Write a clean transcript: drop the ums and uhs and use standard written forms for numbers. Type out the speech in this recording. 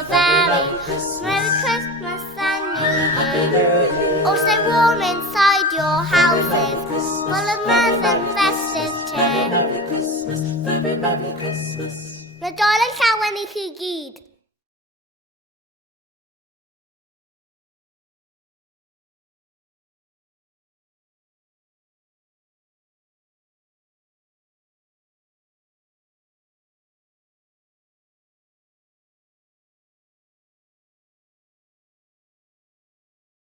you're very Merry Christmas and New Year. All stay warm inside your houses, full of mirth and festive cheer. Merry Christmas, very Merry Christmas. Nadolig llawen I chi gyd.